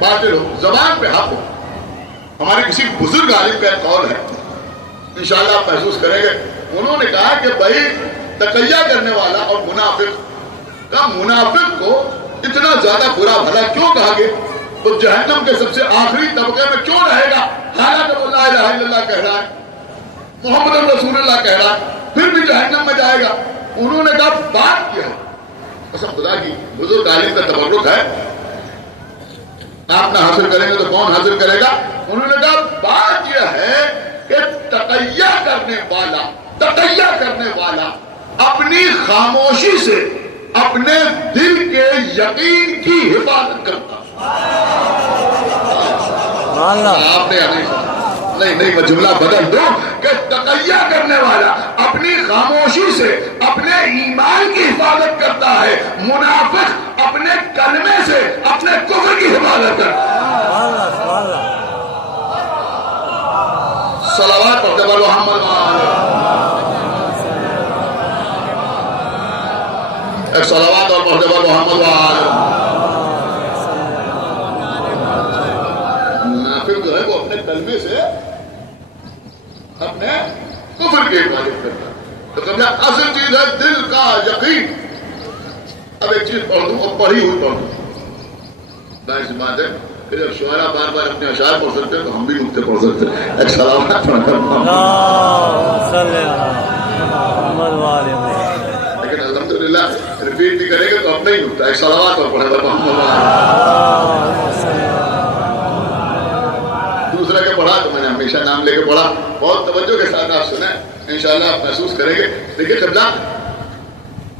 باطل ہو، زبان پہ حق ہو. ہمارے کسی بزرگ عالم کا ایک قول ہے، انشاءاللہ آپ محسوس کریں گے. انہوں نے کہا کہ بھائی تقیہ کرنے والا اور منافق کو اتنا زیادہ برا بھلا کیوں کہا گیا؟ تو جہنم کے سب سے آخری طبقے میں کیوں رہے گا؟ حالانکہ وہ لا الہ الا اللہ کہہ رہا ہے، محمد رسول اللہ کہہ رہا ہے، پھر بھی جہنم میں جائے گا. انہوں نے کہا بات کیا ہے؟ قسم خدا کی بزرگ عالم کا تبرک ہے، آپ نہ حاصل کریں گے تو کون حاصل کرے گا؟ انہوں نے کہا بات یہ ہے کہ تقیہ کرنے والا اپنی خاموشی سے اپنے دل کے یقین کی حفاظت کرتا. آپ نے نہیں میں جملہ بدل دوں کہ تقیہ کرنے والا اپنی خاموشی سے اپنے ایمان کی حفاظت کرتا ہے، منافق اپنے کلمے سے اپنے کفر کی حفاظت کرتا ہے. صلوات پڑھتے ہیں محمد ایک صلوات اور پڑھتے ہیں محمد منافق جو ہے وہ اپنے کلمے سے اپنے کفر کی حفاظت کرتا ہے. تو سمجھا اصل چیز ہے دل کا یقین. اب ایک چیز پڑھ دوں اور پڑھی ہوئی پڑھ دوں، ظاہر سی بات ہے کہ جب شعراء بار بار اپنے اشعار پڑھ سکتے ہیں تو ہم بھی نقطے پڑھ سکتے ہیں. ایک صلوات لیکن الحمدللہ ریپیٹ بھی کریں گے تو اپنا ہی نقطہ. ایک صلوات اور پڑھے گا. دوسرا کے پڑھا تو میں نے ہمیشہ نام لے کے پڑھا، بہت توجہ کے ساتھ آپ سنیں، انشاءاللہ آپ محسوس کریں گے. دیکھیے قبلہ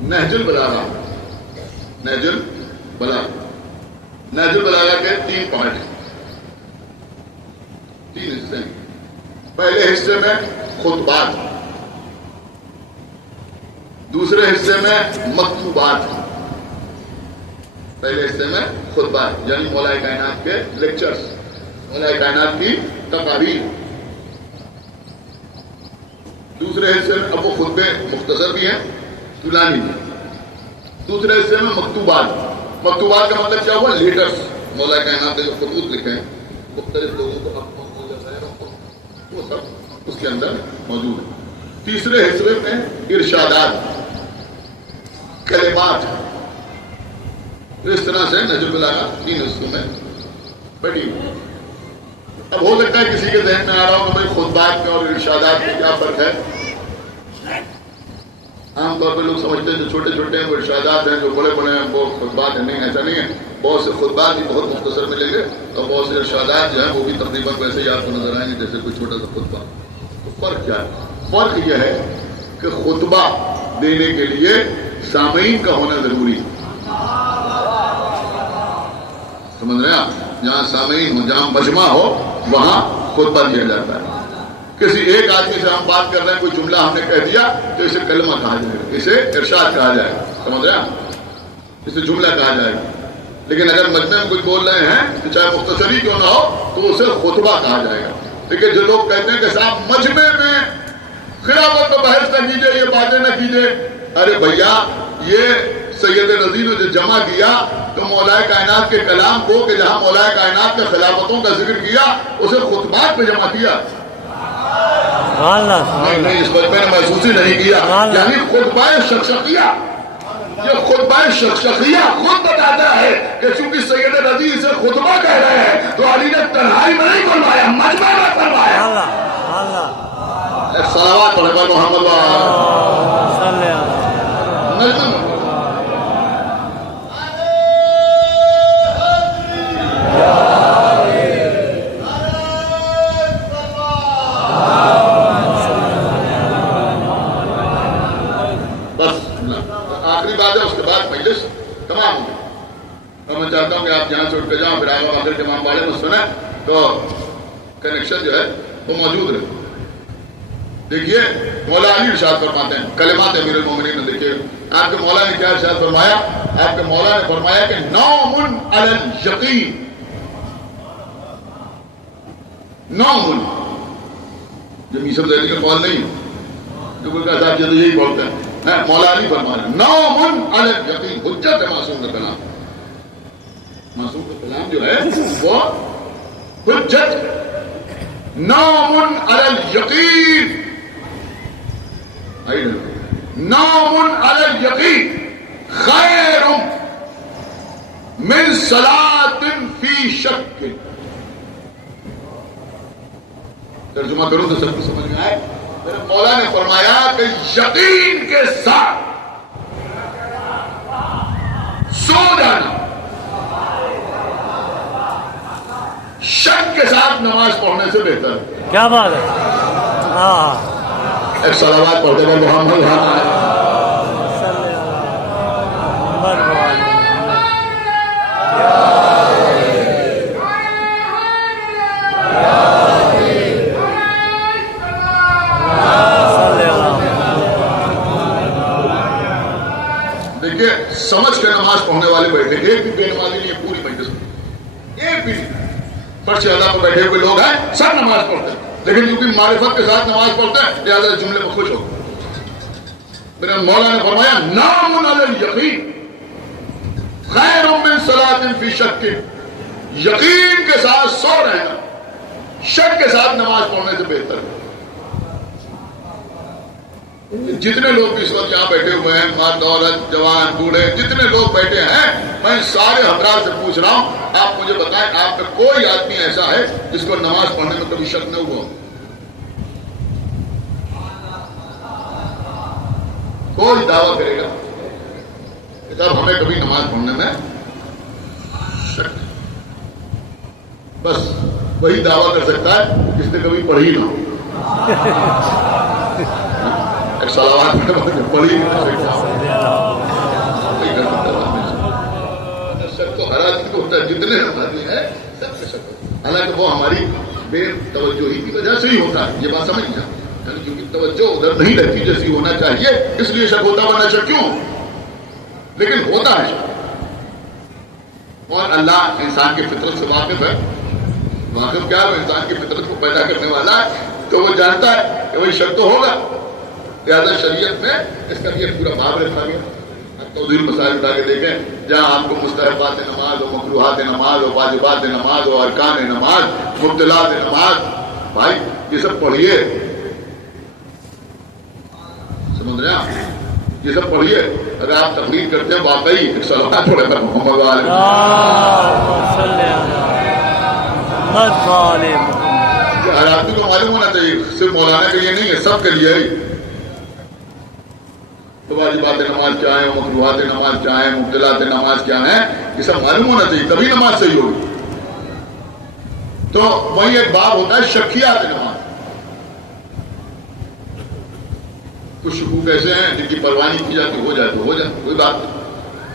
نہج البلاغہ، نہج البلاغہ کے 3 پارٹ ہیں، 3 حصے ہیں. پہلے حصے میں خطبات، دوسرے حصے میں مکتوبات. پہلے حصے میں خطبات یعنی مولا کائنات کے لیکچرز، مولا کائنات کی تقاریر. دوسرے حصے میں اب وہ خطبے مختصر بھی ہیں، طولانی بھی. دوسرے حصے میں مکتوبات. مکتوبات کا مطلب کیا ہوا؟ لیٹرز، مولا کائنات نے جو خطوط لکھے ہیں مختلف لوگوں کو، وہ سب اس کے اندر موجود ہے. تیسرے حصے میں ارشادات، کلمات. اس طرح سے نہج البلاغہ 3 حصوں میں بٹی ہوئی. اب ہو سکتا ہے کسی کے ذہن میں آ رہا ہو کہ بھائی خطبات میں اور ارشادات میں کیا فرق ہے. عام طور پہ لوگ سمجھتے ہیں جو چھوٹے چھوٹے ہیں وہ ارشادات ہیں، جو بڑے بڑے ہیں وہ خطبات ہیں. نہیں، ایسا نہیں ہے. بہت سے خطبات بھی بہت مختصر ملیں گے اور بہت سے ارشادات جو ہیں وہ بھی تقریباً ویسے ہی آپ کو نظر آئیں گے جیسے کوئی چھوٹا سا خطبہ. تو فرق کیا ہے؟ فرق یہ ہے کہ خطبہ دینے کے لیے سامعین کا ہونا ضروری ہے. سمجھ رہے ہیں آپ؟ جہاں سامعین ہو، جہاں مجمع ہو، وہاں خطبہ دیا جاتا ہے. کسی ایک آدمی سے ہم بات کر رہے ہیں، کوئی جملہ ہم نے کہہ دیا تو اسے کلمہ کہا جائے گا، اسے ارشاد کہا جائے گا. سمجھ رہے ہیں؟ اسے جملہ کہا جائے گا. لیکن اگر مجمع میں کچھ بول رہے ہیں چاہے مختصر ہی کیوں نہ ہو تو اسے خطبہ کہا جائے گا. لیکن جو لوگ کہتے ہیں کہ صاحب مجمع میں خلافت کو بحث نہ کیجیے، یہ باتیں نہ کیجیے، ارے بھیا یہ سید نذیر نے جو جمع کیا تو مولا کائنات کے کلام کو کہ جہاں مولا کائنات کے خلافتوں کا ذکر کیا اسے خطبات پہ جمع کیا. نہیں، اس وقت میں نے محسوس ہی نہیں کیا. یعنی خطبہ شخصیہ، یہ خطبہ شخصیہ خود بتاتا ہے کہ چونکہ سید نذیر سے خطبہ کہہ رہے ہیں تو علی نے تنہائی میں نہیں فرمایا، مجمع میں فرمایا. صلوات پڑھے پر محمد تمام. اور میں چاہتا ہوں کہ آپ جہاں سے اٹھ کے جاؤں پھر آپ آخر کے امام باڑے میں سنیں تو کنیکشن جو ہے وہ موجود رہے. دیکھیے مولا علی ارشاد فرماتے ہیں کلمات امیر المومنین میں. دیکھیے آپ کے مولا نے کیا ارشاد فرمایا. آپ کے مولا نے فرمایا کہ نوم علی الیقین، نوم. جو میسر ذہنی کا قول نہیں ہے، جو کوئی کہتا ہے یہی بولتے ہیں. مولا علی فرمانا نوم علی الیقین، حجت معصوم کا کلام. معصوم کا کلام نام جو ہے وہ حجت نوم علی الیقین، نوم علی الیقین خیر من صلاۃ فی شک. ترجمہ کروں تو سب کو سمجھ میں آئے. میرے مولا نے فرمایا کہ یقین کے ساتھ سو جانا شک کے ساتھ نماز پڑھنے سے بہتر ہے. کیا بات ہے. ہاں ایک صلوات پڑھتے ہوئے محمد دیکھیے سمجھ کے نماز پڑھنے والے بیٹھے ایک بھی بے نمازی نہیں ہے پوری مجلس میں، ایک بھی نہیں. فرش اللہ پر بیٹھے ہوئے لوگ ہیں سب نماز پڑھتے ہیں، لیکن کیونکہ معرفت کے ساتھ نماز پڑھتے ہیں لہٰذا جملے میں خوش ہو. میرے مولا نے فرمایا نام علی الیقین خیر من صلاۃ فی شک. یقین کے ساتھ سو رہنا شک کے ساتھ نماز پڑھنے سے بہتر ہے. جتنے لوگ بھی اس وقت یہاں بیٹھے ہوئے ہیں، مرد عورت جوان بوڑھے جتنے لوگ بیٹھے ہیں، میں سارے حضرات سے پوچھ رہا ہوں آپ مجھے بتائیں آپ میں کوئی آدمی ایسا ہے جس کو نماز پڑھنے میں کبھی شک نہ ہوا؟ کوئی دعویٰ کرے گا کہ صاحب ہمیں کبھی نماز پڑھنے میں شک نہیں؟ بس وہی دعویٰ کر سکتا ہے جس نے کبھی پڑھی نہ ہو. صلوات پڑھی شک تو ہر آدمی کو ہوتا ہے، جتنے آدمی ہیں سب سے شک ہوتا ہے. حالانکہ وہ ہماری بے توجہی کی وجہ سے ہی ہوتا ہے، یہ بات سمجھ جائیں. یعنی کیونکہ توجہ ادھر نہیں رہتی جیسی ہونا چاہیے اس لیے شک ہوتا، ورنہ شک کیوں؟ لیکن ہوتا ہے شک. اور اللہ انسان کی فطرت سے واقف ہے. واقف کیا ہے؟ انسان کی فطرت کو پیدا کرنے والا ہے، تو وہ جانتا ہے کہ وہی شک تو ہوگا. لہٰذا شریعت میں اس کا یہ پورا باب رکھا گیا. توضیح مسائل اٹھا کے دیکھیں جہاں آپ کو مستحبات نماز ہو، مکروہات نماز ہو، واجبات نماز ہو، ارکان نماز، مبطلات نماز، بھائی یہ سب پڑھیے. سمجھ رہے ہیں؟ یہ سب پڑھیے. اگر آپ تقریر کرتے ہیں واقعی ایک صلوات پڑھے پر محمد علیہ ہر آدمی کو معلوم ہونا چاہیے، صرف مولانا کے لیے نہیں ہے، سب کے لیے ہی. تو واجبات نماز کیا ہے، مکروہات نماز کیا ہے، مبطلات نماز کیا ہے، یہ سب معلوم ہونا چاہیے تبھی نماز صحیح ہوگی. تو وہی ایک باب ہوتا ہے شکیات نماز. کچھ شکوک ایسے ہیں جن کی پرواہ نہیں کی جاتی، ہو جائے تو ہو جائے کوئی بات نہیں.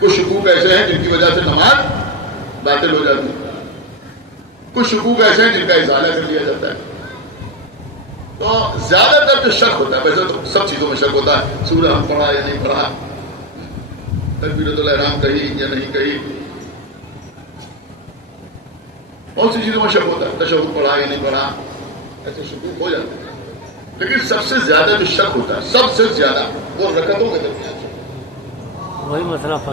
کچھ شکوک ایسے ہیں جن کی وجہ سے نماز باطل ہو جاتی ہے. کچھ شکوک ایسے ہیں جن کا ازالہ کر دیا جاتا ہے. تو زیادہ تر جو شک ہوتا ہے، ویسے تو سب چیزوں میں شک ہوتا ہے، سورہ ہم پڑھا یا نہیں پڑھا، تکبیرۃ الاحرام کہی یا نہیں کہی، بہت سی چیزوں میں شک ہوتا ہے، تشہد پڑھا یا نہیں پڑھا، ایسے شکوک ہو جاتے ہیں. لیکن سب سے زیادہ جو شک ہوتا ہے، سب سے زیادہ وہ رکعتوں کے درمیان شک. وہی مسئلہ سب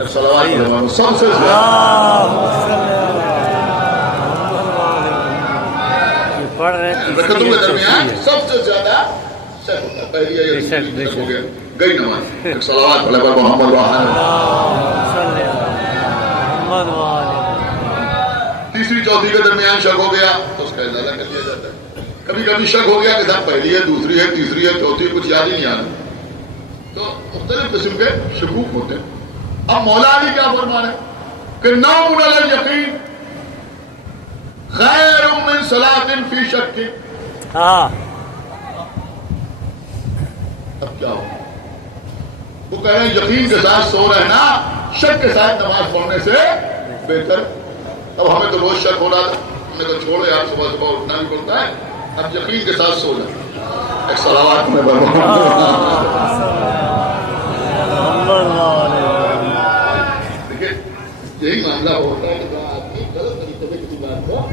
سے رکعتوں کے درمیان سب سے زیادہ شک ہوتا ہے. پہلی شک ہو گیا گئی نماز، صلوات پڑھے پر محمد تیسری چوتھی کے درمیان شک ہو گیا تو اس کا ازالہ کر دیا جاتا ہے. کبھی کبھی شک ہو گیا کہ صاحب پہلی ہے، دوسری ہے، تیسری ہے، چوتھی کچھ یاد ہی نہیں آ رہا. تو مختلف قسم کے شکوک ہوتے ہیں. اب مولا علی کیا فرما رہے ہیں کہ نوم علی الیقین خیر من صلاۃ فی شک. اب کیا ہو؟ وہ کہہ رہے ہیں یقین کے ساتھ سو رہنا شک کے ساتھ نماز پڑھنے سے بہتر. اب ہمیں تو روز شک ہو رہا تھا، ہم نے تو چھوڑے آپ صبح صبح اٹھنا بھی پڑتا ہے. اب یقین کے ساتھ سو جائیں. ایک صلوات میں دیکھیے یہی معاملہ ہوتا ہے کہ آدمی غلط طریقے سے کسی بات کو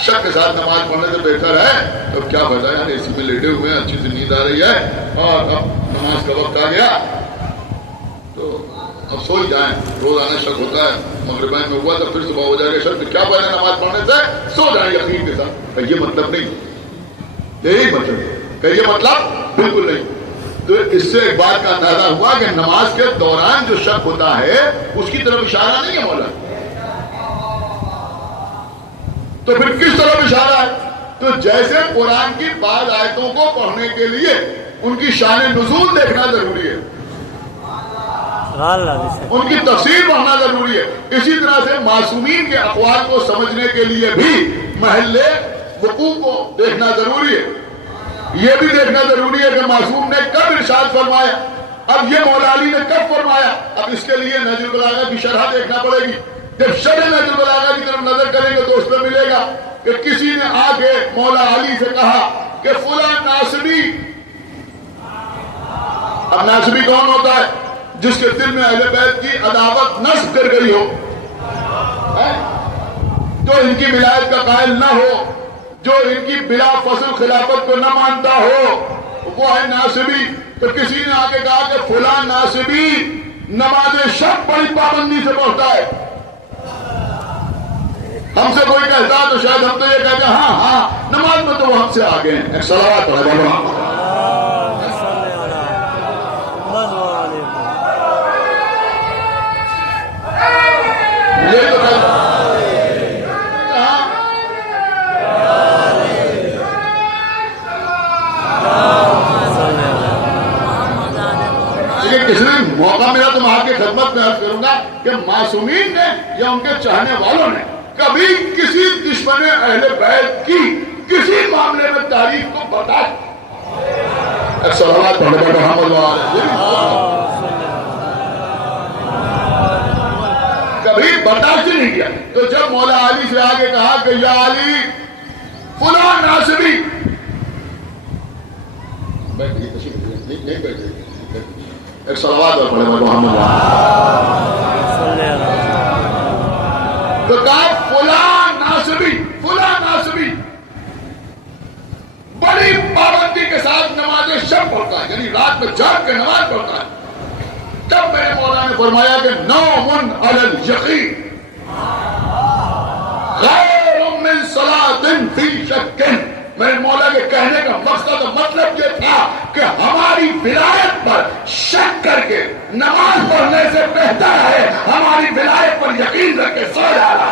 شک کے ساتھ نماز پڑھنے سے بہتر ہے. تو کیا فائدہ یار، اے سی میں لیٹے ہوئے ہیں، اچھی سے نیند آ رہی ہے اور اب نماز کا وقت آ گیا تو اب سو ہی جائیں، روزانہ شک ہوتا ہے، مغربین میں ہوا تو پھر صبح ہو جائے گا شک، کیا پہلے نماز پڑھنے سے سو جائیں یقین کے ساتھ. یہ مطلب نہیں، یہی مطلب ہے کہ یہ مطلب بالکل نہیں. تو اس سے ایک بات کا اندازہ ہوا کہ نماز کے دوران جو شک ہوتا ہے اس کی طرف اشارہ نہیں ہے مولا. تو پھر کس طرف اشارہ ہے؟ تو جیسے قرآن کی بعض آیتوں کو پڑھنے کے لیے ان کی شان نزول دیکھنا ضروری ہے، ان کی تفسیر پڑھنا ضروری ہے، اسی طرح سے معصومین کے اقوال کو سمجھنے کے لیے بھی محل وقوع کو دیکھنا ضروری ہے. یہ بھی دیکھنا ضروری ہے کہ معصوم نے کب ارشاد فرمایا، اب یہ مولا علی نے کب فرمایا. اب اس کے لیے نہج البلاغہ کی شرح دیکھنا پڑے گی. جب شرح نہج البلاغہ کی طرف نظر کریں گے تو اس میں ملے گا کہ کسی نے آ کے مولا علی سے کہا کہ فلاں ناصبی. اب ناصبی کون ہوتا ہے؟ جس کے دل میں اہل بیت کی عداوت نصب کر گئی ہو، جو ان کی ولایت کا قائل نہ ہو، جو ان کی بلا فصل خلافت کو نہ مانتا ہو، وہ ہے ناصبی. تو کسی نے آگے کہا کہ فلاں ناصبی نماز شب بڑی پابندی سے پڑھتا ہے. ہم سے کوئی کہتا تو شاید ہم تو یہ کہتے ہیں ہاں نماز میں تو وہ ہم سے آگے ہیں. ایک صلوات پڑھے بابا. یہ تو کسی نے موقع ملا تو میں آپ کی خدمت میں عرض کروں گا کہ معصومین نے یا ان کے چاہنے والوں نے کبھی کسی دشمن اہل بیت کی کسی معاملے میں تعریف کو برداشت صلوات پڑھنے کا محمد کبھی برداشت نہیں کیا. تو جب مولا علی سے آگے کہا کہ یا علی فلاں ناصبی، نہیں بیٹھے ایک صلوات اور پڑھے محمد تو کہا فلاں ناصبی بڑی پابندی کے ساتھ نماز شب پڑھتا ہے، یعنی رات میں جاگ کے نماز پڑھتا ہے. تب میرے مولا نے فرمایا کہ نوم علی الیقین خیر من صلاۃ فی شک. میرے مولا کے کہنے کا مقصد اور مطلب یہ تھا کہ ہماری ولایت پر شک کر کے نماز پڑھنے سے بہتر ہے ہماری ولایت پر یقین رکھ کے سو جانا.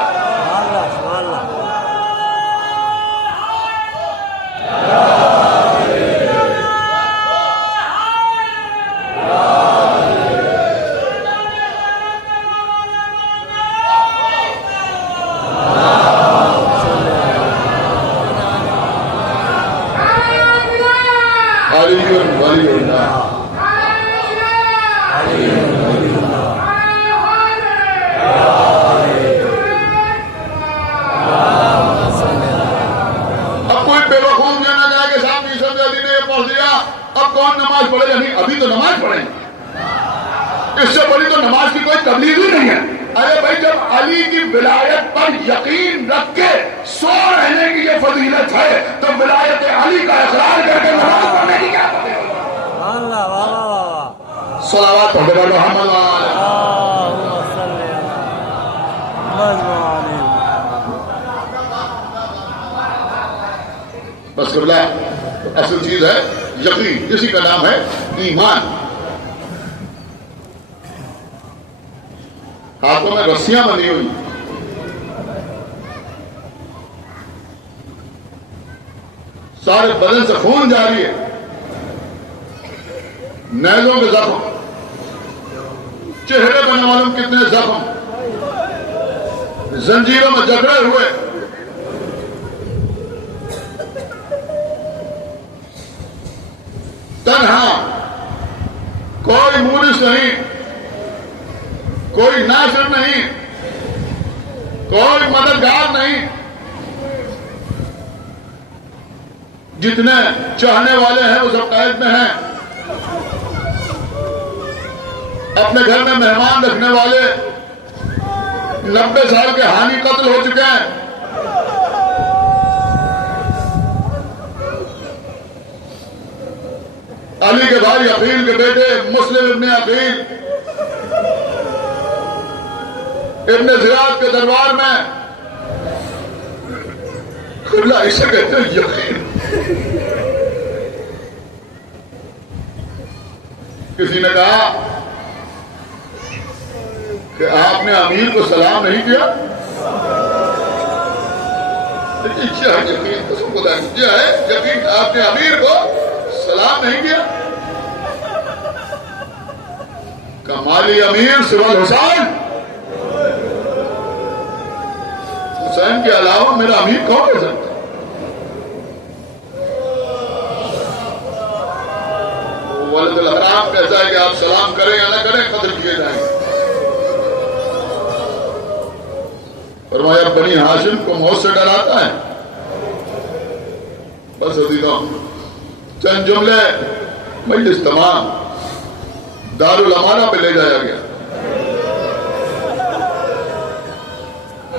نماز پڑھے یا نہیں؟ ابھی تو نماز پڑھیں، اس سے بڑی تو نماز کی کوئی تبلیغ ہی نہیں ہے. ارے بھائی جب علی کی ولایت پر یقین رکھ کے سو رہنے کی یہ فضیلت ہے تو ولایت علی کا اقرار کر کے نماز پڑھنے کی کیا بات ہے؟ صلوات پڑھے محمد بس قبلہ. اصل چیز ہے یقین، اسی کا نام ہے ایمان. ہاتھوں میں رسیاں بندھی ہوئی، سارے بدن سے خون جاری ہے، نیزوں کے زخم، چہرے پر معلوم کتنے زخم، زنجیروں میں جکڑے ہوئے. تنہا، کوئی مونس نہیں، کوئی ناصر نہیں، کوئی مددگار نہیں. جتنے چاہنے والے ہیں وہ سب قید میں ہیں. اپنے گھر میں مہمان رکھنے والے 90 سال کے حامی قتل ہو چکے ہیں. علی کے بھائی عقیل کے بیٹے مسلم ابن عقیل ابن زیاد کے دربار میں قبلہ اسے کہتے ہیں یقین. کسی نے کہا کہ آپ نے امیر کو سلام نہیں کیا. یقین قسم خدا کی کیا ہے یقین آپ نے امیر کو سلام نہیں کیا. کمالی امیر سوى الحسین، حسین کے علاوہ میرا امیر کون ہو سکتا؟ ولد الحرام کہتا ہے کہ آپ سلام کریں یا نہ کریں قتل کیے جائیں گے. فرمایا بنی ہاشم کو موت سے ڈراتا ہے. بس عزیزوں چند جملے مجلس تمام دارالامانہ پہ لے جایا گیا.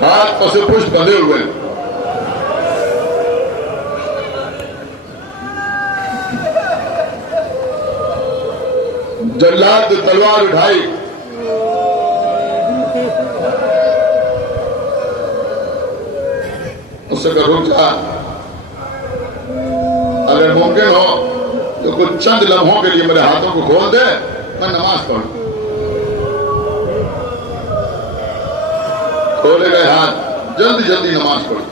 ہاتھ پس پشت بندھے ہوئے. جلاد تلوار اٹھائی. اس سے کہ رک جا، اگر ممکن ہو تو کچھ چند لمحوں کے لیے میرے ہاتھوں کو کھول دے، میں نماز پڑھوں. کھولے گئے ہاتھ، جلدی جلدی نماز پڑھ.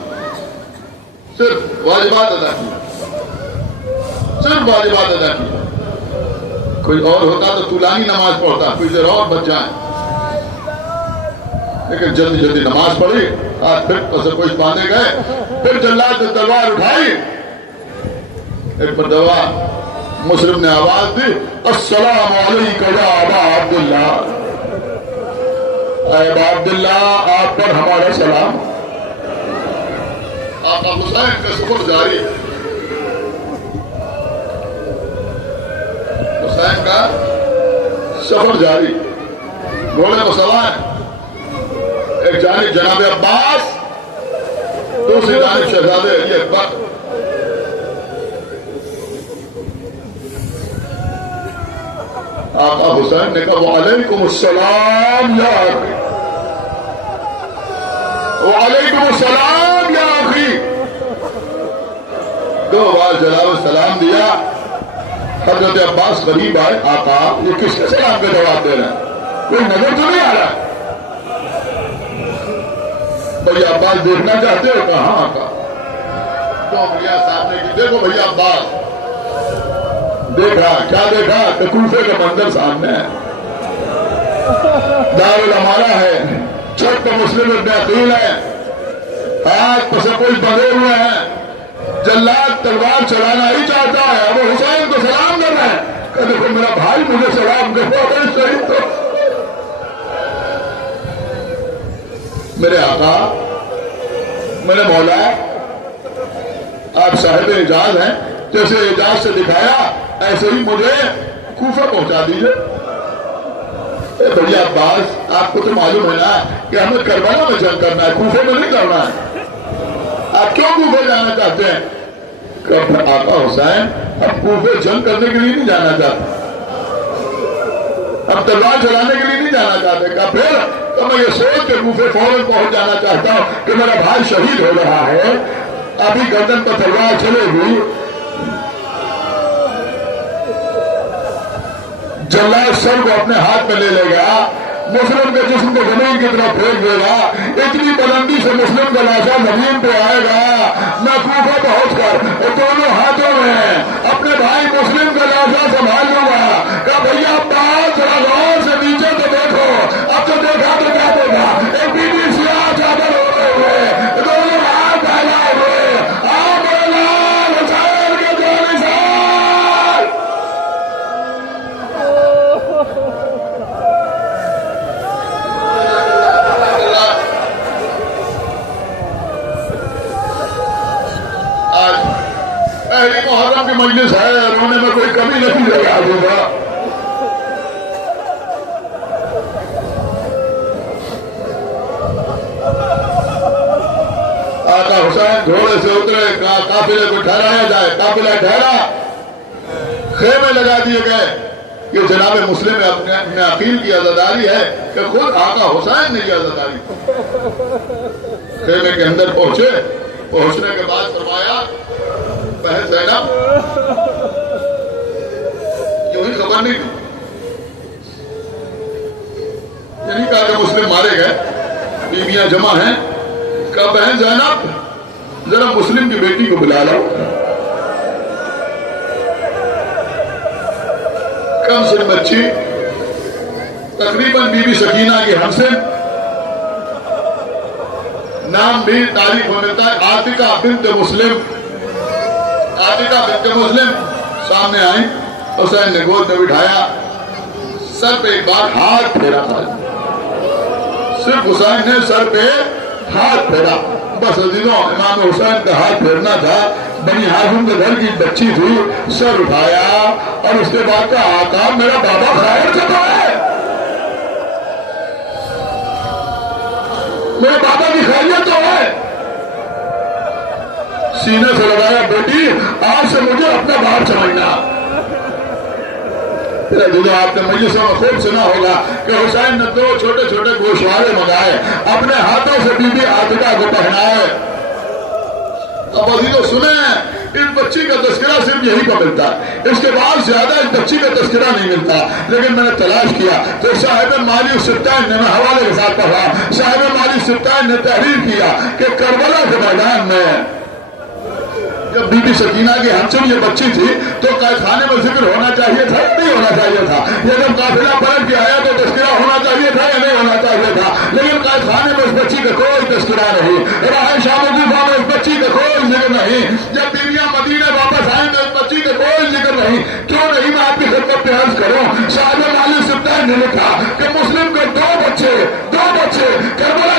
صرف واجبات ادا کی، صرف واجبات ادا کی. کوئی اور ہوتا تو طولانی نماز پڑھتا، کوئی دیر اور بچ جائے، لیکن جلدی جلدی نماز پڑھی. ہاتھ پھر پس پوش باندھے گئے. پھر جلاد نے تلوار اٹھائی. ایک مرتبہ مسلم نے آواز دی، السلام علیکم یا ابا عبداللہ. اے ابا عبداللہ آپ پر ہمارا سلام. آقا حسین کا سفر جاری. حسین کا سفر جاری. گھوڑے کو سوار، ایک جانب جناب عباس، دوسری جانب شہزادے علی اکبر. آقا حسین نے کہا وعلیکم السلام یا اخی، وعلیکم السلام یا اخی. دو بار جلال سلام دیا. حضرت عباس غریب آئے. آقا یہ کس کے سلام کا جواب دے رہے ہیں؟ کوئی نظر تو نہیں آ رہا؟ بھیا عباس دیکھنا چاہتے ہو؟ کہا ہاں آقا. تو انگلیاں سامنے کی. دیکھو بھیا عباس. دیکھا کیا دیکھا کہ کوفے کا منظر سامنے ہے. دارالامانہ ہے، چھت پہ مسلم ابن عقیل ہے، ہاتھ پس پوش بندھے ہوئے ہیں. جلاد تلوار چلانا ہی چاہتا ہے، وہ حسین کو سلام کر رہے ہیں. کہ دیکھو میرا بھائی مجھے سلام کرو. اگر شہید تو میرے آقا، میرے مولا، آپ صاحب اعجاز ہیں. جیسے اعجاز سے دکھایا ایسے ہی مجھے کوفہ پہنچا دیجئے. اے بھیا عباس آپ کو تو معلوم ہے نا کہ ہمیں کربلا میں جنگ کرنا ہے، کوفے میں نہیں کرنا ہے. آپ کیوں کوفے جانا چاہتے ہیں؟ کہ آقا حسین ہم کوفے جنگ کرنے کے لیے نہیں جانا چاہتے، ہم تلوار چلانے کے لیے نہیں جانا چاہتے. کہ پھر تو میں یہ سوچ کے کوفے فوراً پہنچ جانا چاہتا ہوں کہ میرا بھائی شہید ہو رہا ہے، ابھی گردن پر تلوار چلے گی. جلاد سر کو اپنے ہاتھ میں لے لے گا، مسلم کے جسم کو زمین کی طرف پھینک دے گا. اتنی بلندی سے مسلم کا لاشا زمین پہ آئے گا. میں کوفہ پہنچ کر دونوں ہاتھوں میں اپنے بھائی مسلم کا لاشا سنبھال لوں گا. کہ بھیا عباس ذرا غور سے نیچے تو دیکھو. اب تو دیکھا تو کیا دیکھا؟ ایک بی بی سیاہ چادر ہوتے ہوئے، دونوں ہاتھ پھیلائے ہوئے، آپ اعلان حسین کے جانشین. آج پہلی محرم کی مجلس ہے، رونے میں کوئی کمی نہیں لگا ہوگا. آقا حسین گھوڑے سے اترے، قافلے کو ٹھہرایا جائے. قافلہ ٹھہرا، خیمے لگا دیے گئے. کہ جناب مسلم میں عقیل کی عزاداری ہے کہ خود آقا حسین نے یہ عزاداری خیمے کے اندر پہنچے. پہنچنے کے بعد فرمایا بہن زینب یوں ہی خبر نہیں دی. یہ نہیں کہا کہ مسلم مارے گئے, بیویاں جمع ہیں. کہا بہن زینب ذرا مسلم کی بیٹی کو بلا لاؤ. کم سن بچی, تقریباً بی بی سکینہ کی ہمسن, نام بھی تاریخ میں ملتا ہے عاتقہ بنت مسلم. عاتقہ بنت مسلم سامنے آئی, حسین نے گود میں بٹھایا, سر پہ ایک بار ہاتھ پھیرا تھا. صرف حسین نے سر پہ ہاتھ پھیرا. بس عزیزوں, امام حسین کا ہاتھ پھیرنا تھا. بنی ہاشم کے گھر کی بچی تھی, سر اٹھایا اور اس کے بعد کہا آقا میرا بابا خیر کہتا ہے, میرے بابا کی خیریت تو ہے. سینے سے لگایا بیٹی آج سے مجھے اپنا باپ سمجھنا. آپ نے مجلسوں میں خوب سنا ہوگا کہ حسین نے 2 چھوٹے چھوٹے گوشوارے منگائے, اپنے ہاتھوں سے بی بی عاتقہ کو پہنائے. اب عزیزوں سنیں, اس بچی کا تذکرہ صرف یہی پر ملتا ہے, اس کے بعد زیادہ اس بچی کا تذکرہ نہیں ملتا. لیکن میں نے تلاش کیا تو صاحب مالی الستائن نے, میں حوالے کے ساتھ پڑھا, صاحب مالی الستائن نے تحریر کیا کہ کربلا کے میدان میں جب بی بی سکینہ کی ہمسن یہ بچی تھی تو قید خانے میں ذکر ہونا چاہیے تھا یا نہیں ہونا چاہیے تھا؟ یہ جب قافلہ پلٹ کے آیا تو تذکرہ ہونا چاہیے تھا یا نہیں ہونا چاہیے تھا؟ لیکن قید خانے میں اس بچی کا کوئی تذکرہ نہیں, راہ شام میں اس بچی کا کوئی ذکر نہیں. جب بیویاں مدینہ واپس آئیں تو اس بچی کا کوئی ذکر نہیں. کیوں نہیں؟ میں آپ کی خدمت پہ عرض کروں, صاحب مالی الستائن نے لکھا کہ مسلم کے 2 بچے کربلا